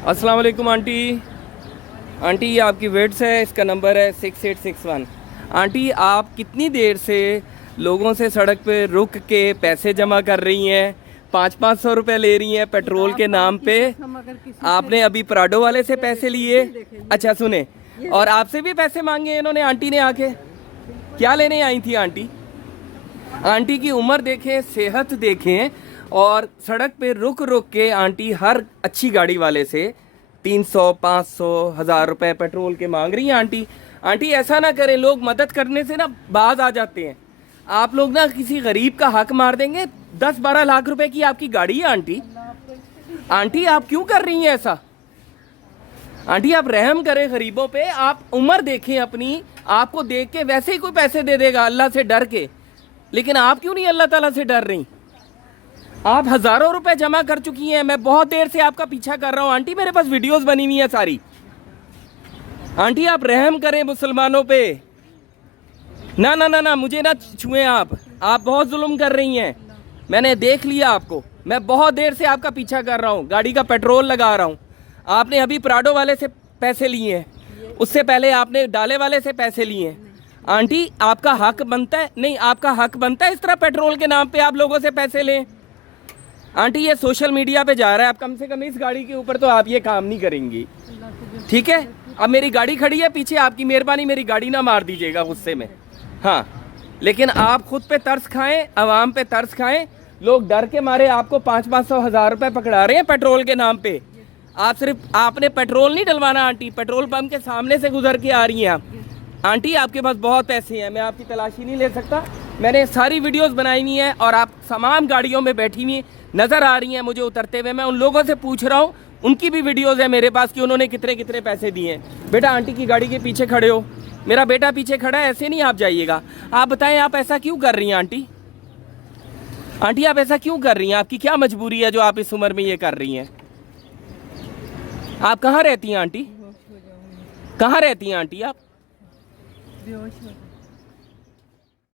अस्सलाम वालेकुम aunty. Aunty ये आपकी वेट्स है, इसका नंबर है 6861। आंटी आप कितनी देर से लोगों से सड़क पे रुक के पैसे जमा कर रही हैं, 500-500 रुपए ले रही हैं पेट्रोल के नाम पे। आपने अभी प्राडो वाले से पैसे लिए। अच्छा सुने, और आपसे भी पैसे मांगे इन्होंने आंटी ने आके। क्या लेने आई थी आंटी? आंटी की उम्र देखें, सेहत देखें, और सड़क पे रुक रुक के आंटी हर अच्छी गाड़ी वाले से 300, 500, 1000 रुपए पेट्रोल के मांग रही हैं आंटी। आंटी ऐसा ना करें, लोग मदद करने से ना बाज आ जाते हैं। आप लोग ना किसी गरीब का हक मार देंगे। 10-12 लाख रुपए की आपकी गाड़ी है आंटी। आंटी आप क्यों कर रही हैं ऐसा? आंटी आप रहम करें गरीबों पे। आप उम्र देखें अपनी, आपको देख के वैसे ही कोई पैसे दे देगा अल्लाह से डर के, लेकिन आप क्यों नहीं अल्लाह ताला से डर रही? आप हजारों रुपए जमा कर चुकी हैं। मैं बहुत देर से आपका पीछा कर रहा हूं आंटी, मेरे पास वीडियोस बनी हुई है सारी। आंटी आप रहम करें मुसलमानों पे। ना ना ना ना, मुझे ना छुएं आप बहुत जुल्म कर रही हैं। मैंने देख लिया आपको, मैं बहुत देर से आपका पीछा कर रहा हूं, गाड़ी का पेट्रोल लगा रहा हूं। आपने अभी प्राडो वाले से पैसे लिए हैं, उससे पहले आपने डाले वाले से पैसे लिए हैं। आंटी आपका हक बनता है, नहीं आपका हक बनता है इस तरह पेट्रोल के नाम पे आप लोगों से पैसे लें? आंटी ये सोशल मीडिया पे जा रहा है, आप कम से कम इस गाड़ी के ऊपर तो आप ये काम नहीं करेंगी, ठीक है? अब मेरी गाड़ी खड़ी है पीछे, आपकी मेहरबानी मेरी गाड़ी ना मार दीजिएगा गुस्से में। हाँ, लेकिन आप खुद पे तरस खाएं, आवाम पे तरस खाएं। लोग डर के मारे आपको 500-500 1000 रुपए पकड़ा रहे हैं पेट्रोल के नाम पे। आप सिर्फ आपने पेट्रोल नहीं डलवाना आंटी, पेट्रोल पंप के सामने से गुजर के आ रही हैं आप। आंटी आपके पास बहुत पैसे हैं, मैं आपकी तलाशी नहीं ले सकता। मैंने सारी वीडियोस बनाई हुई हैं और आप तमाम गाड़ियों में बैठी हुई नज़र आ रही हैं मुझे उतरते हुए। मैं उन लोगों से पूछ रहा हूँ, उनकी भी वीडियोस है मेरे पास कि उन्होंने कितने कितने पैसे दिए हैं। बेटा आंटी की गाड़ी के पीछे खड़े हो, मेरा बेटा पीछे खड़ा है, ऐसे नहीं आप जाइएगा। आप बताएं आप ऐसा क्यों कर रही हैं आंटी? आंटी आप ऐसा क्यों कर रही हैं? आपकी क्या मजबूरी है जो आप इस उम्र में ये कर रही हैं? आप कहाँ रहती हैं आंटी? कहाँ रहती हैं आंटी आप?